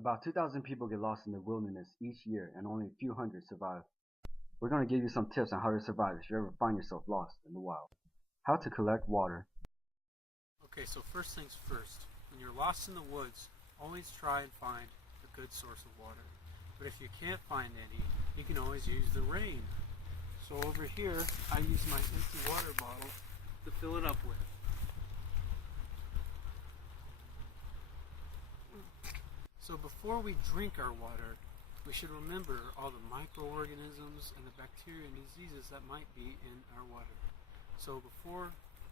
About 2,000 people get lost in the wilderness each year and only a few hundred survive. We're going to give you some tips on how to survive if you ever find yourself lost in the wild. How to collect water. Okay, so first things first. When you're lost in the woods, always try and find a good source of water. But if you can't find any, you can always use the rain. So over here, I use my empty water bottle to fill it up with. So before we drink our water, we should remember all the microorganisms and the bacteria and diseases that might be in our water. So before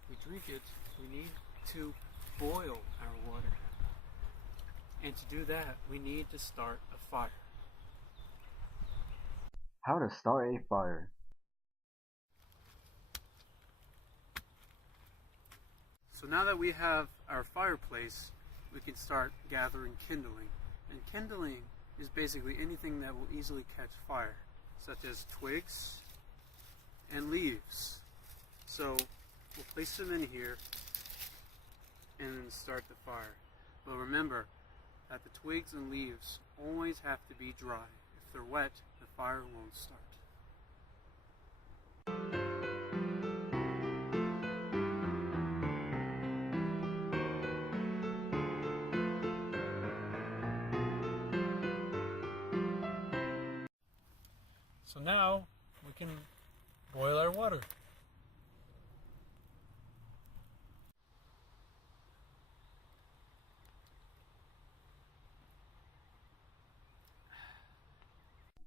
we drink it, we need to boil our water. And to do that, we need to start a fire. How to start a fire. So now that we have our fireplace, we can start gathering kindling. And kindling is basically anything that will easily catch fire, such as twigs and leaves. So we'll place them in here and then start the fire. But remember that the twigs and leaves always have to be dry. If they're wet, the fire won't start. So now we can boil our water.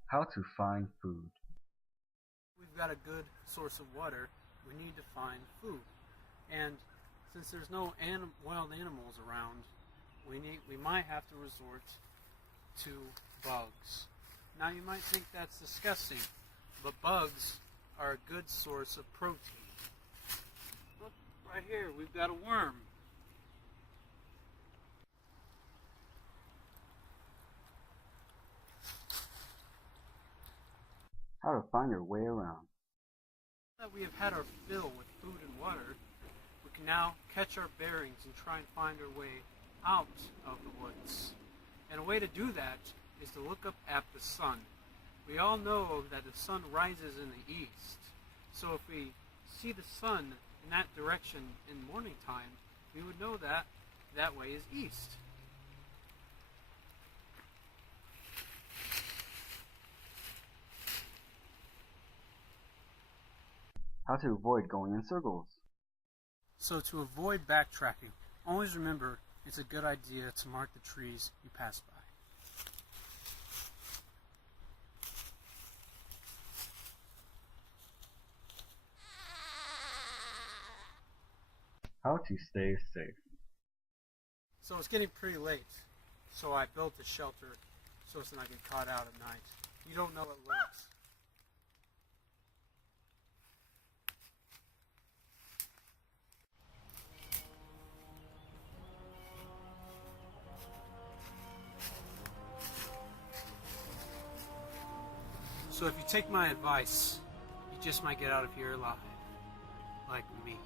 How to find food. We've got a good source of water, we need to find food. And since there's no wild animals around, we might have to resort to bugs. Now you might think that's disgusting, but bugs are a good source of protein. Look, right here, we've got a worm. How to find your way around. Now that we have had our fill with food and water, we can now catch our bearings and try and find our way out of the woods. And a way to do that is to look up at the sun. We all know that the sun rises in the east. So if we see the sun in that direction in morning time, we would know that that way is east. How to avoid going in circles. So to avoid backtracking, always remember it's a good idea to mark the trees you pass by. How to stay safe. So it's getting pretty late, so I built a shelter so it's not get caught out at night. You don't know it lurks. So if you take my advice, you just might get out of here alive, like me.